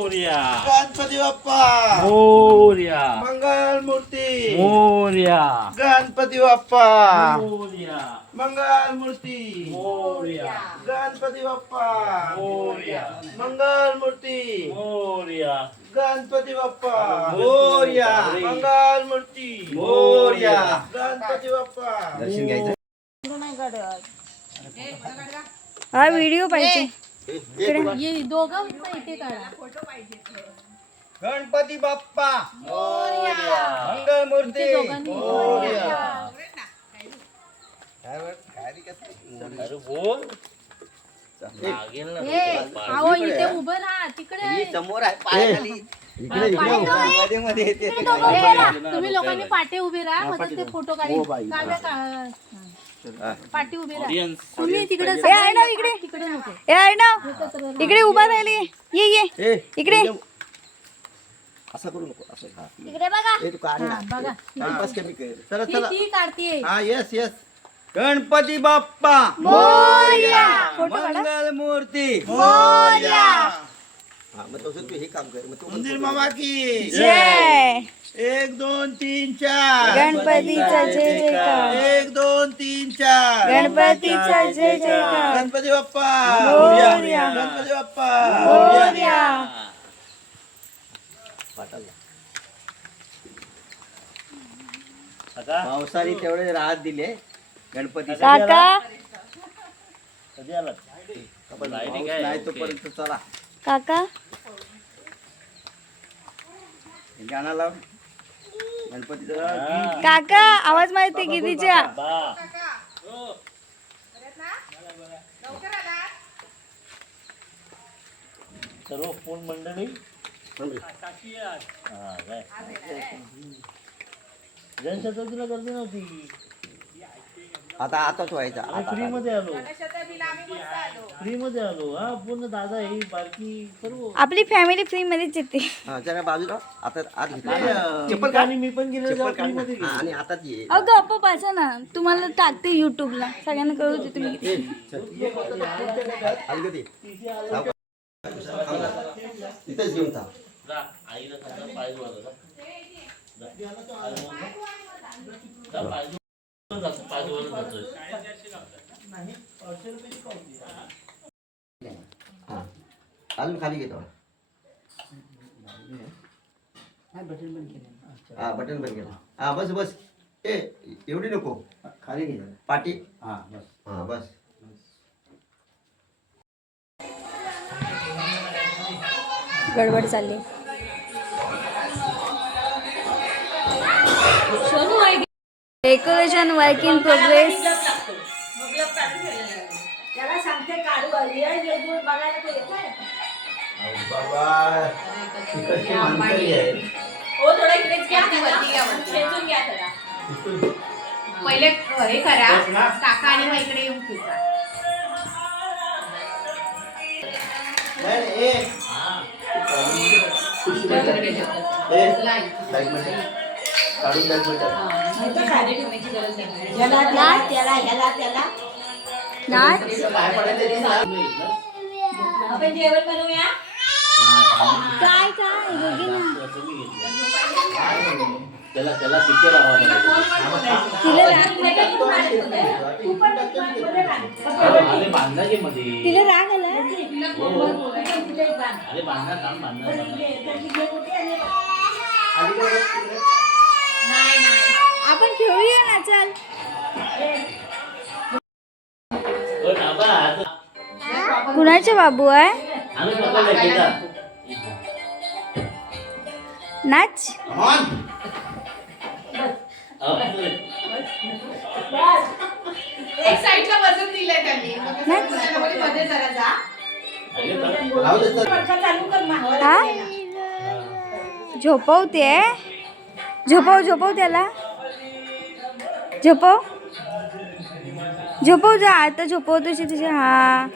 मोर्या. गणपती बाप्पा मोर्या. मंगल मूर्ती मोर्या. गणपती बाप्पा मोर्या. मंगल मूर्ती मोर्या. गणपती बाप्पा मोर्या. मंगल मूर्ती मोर्या. गणपती बाप्पा मोरया. मंगल मूर्ती मोरया. गणपती बाप्पा दर्शन घ्यायचं? हा व्हिडिओ पाहिजे. दोघं काढा. गणपती बाप्पा. मंगल मूर्ती ते दोघांनी. अरे बोल. लागेल ना हे अहो इथे उभं राहा तिकडे. ही समोर आहे पायाखाली. इकडे इकडे मध्ये मध्ये येते हे बघा, तुम्ही लोकांनी पाटे उभे राहा मग ते फोटो काढी. काढा का- पाठी उभे राहा. ऑडियन्स तुम्ही तिकडे ए अर्णव इकडे. ए अर्णव इकडे उभा राहिले. ये ये. इकडे. असं करू नको असं. हा. इकडे बघा. ए, तू काढ ना. बघा. टाइमपास कमी कर. चला ती चला. ती काढतीये. हा येस येस गणपती बाप्पा. मंगल मूर्ती मोरया. हा मग तसं तू हे काम कर. मग तू मंदिर मामा की? जय! एक दोन तीन चार. गणपतीचा जय जयकार. एक दोन तीन चार. गणपतीचा जय जयकार. गणपती बाप्पा. मोरया. गणपती बाप्पा. मोरया. पाठाला. काका पावसाळी तेवढे राहत दिले. गणपती काका कधी आलात? नाही. तोपर्यंत चला. काका? गाणं लाव. गणपतीचं. काका आवाज माहिती गिरीच्या सर्व फोन मंडळी. हा चतुर्थीला गर्दी नव्हती. आता आताच व्हायचा आम्ही आता. फ्री मध्ये आलो. फ्री मध्ये आलो. हा पूर्ण दादा ही बारकी सर्व. आपली फॅमिली फ्री मध्येच येते हा, जरा बाजूला. आता आत घेतलं. अं, चप्पल मी काढ. आणि मी पण गेलो चप्पल तेव्हा काढ. फ्री ना. मध्ये हा, आणि आताच ये. अगं अप्पा पाचा ना. तुम्हाला टाकते युट्यूबला सगळ्यांना कळू दे तुम्ही किती. अलगद ये. थांब. तिथेच घेऊन थांब. आईला सांगा पाय धुवायला जा. जा. जा. जा, पाय धुवायला अजून खाली घेतो हा बटन बंद केलं. हा बस बस. ए एवढी नको. खाली घे पाटी. हा बस. हा बस. गडबड चालली. डेकोरेशन वर्क इन प्रोग्रेस पहिले हे करा. काका आणि मग इकडे येऊन खेचा. नाही, ए, ए, लाइटमध्ये. काढून लाइटमध्ये. नाच काय पडायचं ते सांग. आपण जेवण बनवूया काय काय बघी ना त्याला त्याला तिथे लावा तिला राग अरे बांधा की मध्ये तिला राग आला अरे बांधा काम बांधा आपण कुणाचे बाबू आहे. नाच? एक साईडला वजन दिलंय त्यांनी. मग कसं त्याच्यामुळे मध्ये जरा जा. हा? झोपवते? झोपव झोपव त्याला. झोपव. झोपव जा आता झोपवतोशी तुझ्या हा.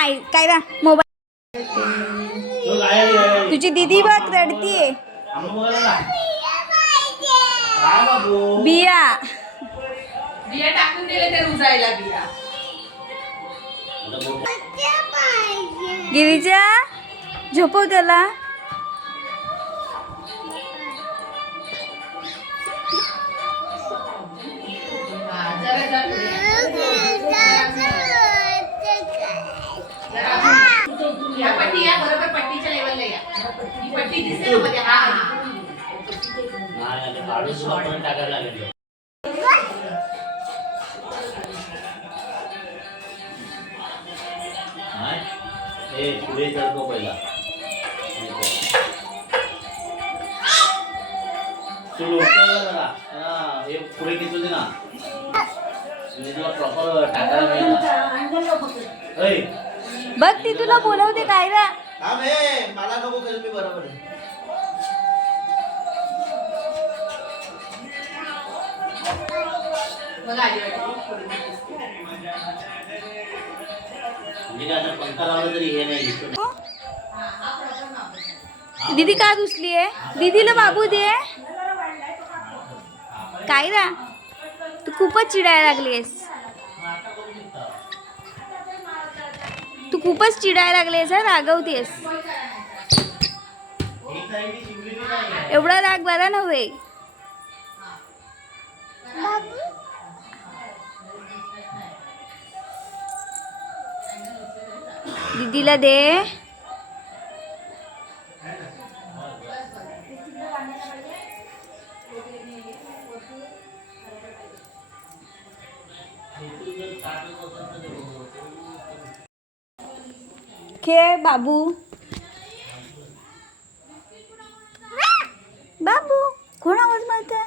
नाही काय ना मोबाईल. तुझी दीदी बघ रडतीये. बिया. बिया टाकून दिले ते रुजायला बिया. गिरीजा झोपव त्याला. पट्टी दिसते ना मध्ये हा टाकायला लागेल ए पुढे चढतो पहिला तू जरा हा हे पुढे घेतो दे ना? तुला प्रॉपर टाकायला मिळेल ना ऐ, बघ ती तुला बोलवते काय रा? हे मला नको करेल मी बरोबर आहे. आली वाटते. दीदी का रुसली आहे? दीदीला बाबू दे. काय रा तू खूपच चिडायला लागलीस तू खूपच चिडायला लागलेस हा? रागवतेस एवढा राग बरा नव्हे. दीदीला दे. खेळ बाबू. बाबू कोण आवाज मारतोय?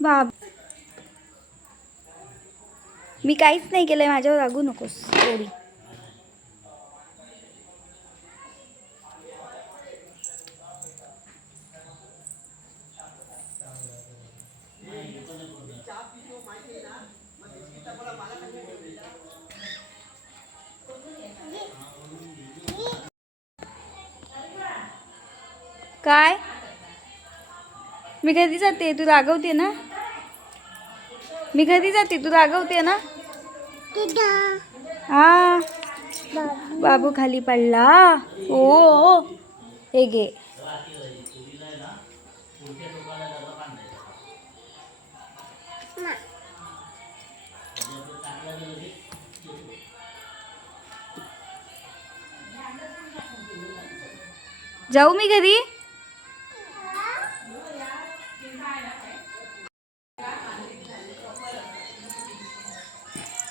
बाब मी काहीच नाही केलंय माझ्यावर रागू नकोस एवढी. काय? मी कधी जाते? तू रागवते ना? मी कधी जाते? तू रागवते ना? हा बाबू खाली पडला. ओ ओ. हे घे. जाऊ मी घरी?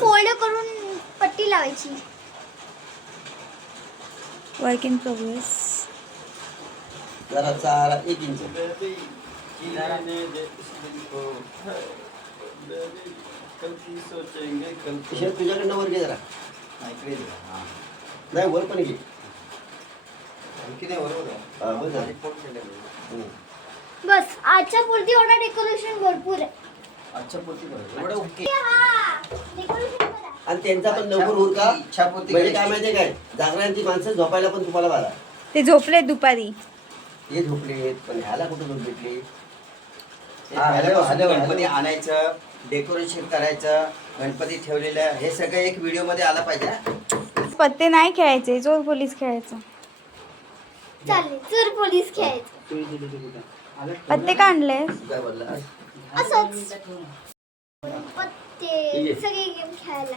फोल्ड करून पट्टी लावायची. वर्क इन प्रोग्रेस जरा चारा एक इंच तुझ्याकडनं घे जरा. नाही वर पण घे हा, बस झालं. हम्म. बस आजच्या पुरती एवढा डेकोरेशन भरपूर आहे. अच्छा पोती बरं. एवढं ओके. हा, decoration करा. आणि त्यांचा पण लवकर उरका म्हणजे काय माहितीये काय? जागरांची माणसं झोपायला पण तुम्हाला बारा. ते झोपले दुपारी. हे झोपले पण ह्याला कुठं झोप भेटली? हा, पहिल्यापासून गणपती आणायचं डेकोरेशन करायचं गणपती ठेवलेलं हे सगळं एक व्हिडिओमध्ये आला पाहिजे पत्ते नाही खेळायचे चोर पोलीस खेळायचं चालेल चोर पोलीस खेळायचं पत्ते का आणले असंच पत्ते. सगळे गेम खेळायला.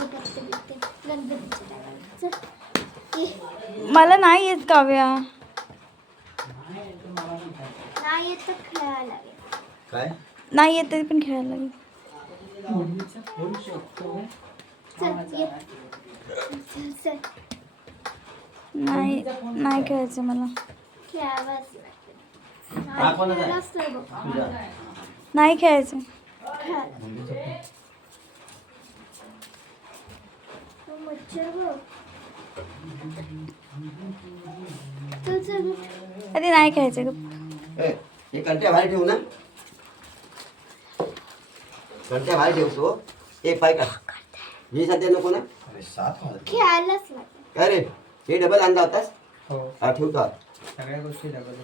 पत्ते बित्ते. चल. ये. मला नाही येत काव्या नाही येत तर खेळायला लागेल काय नाही येत तरी पण खेळायला लागेल नाही नाही खेळायचं मला. नाही. बघ. तुझा. नाही खेळायचं. खेळ. तो मच्छर बघ. चल चल उठ. अरे नाही खेळायचं गं. ए, हे कंट्या बाहेर ठेवू ना. कंट्या बाहेर ठेवतो. एक पाय का? ही सध्या नको ना? खेळायलाच लागेल काय रे हे डबल आणला होतास? हो. हा ठेवतो. सगळ्या गोष्टी डबल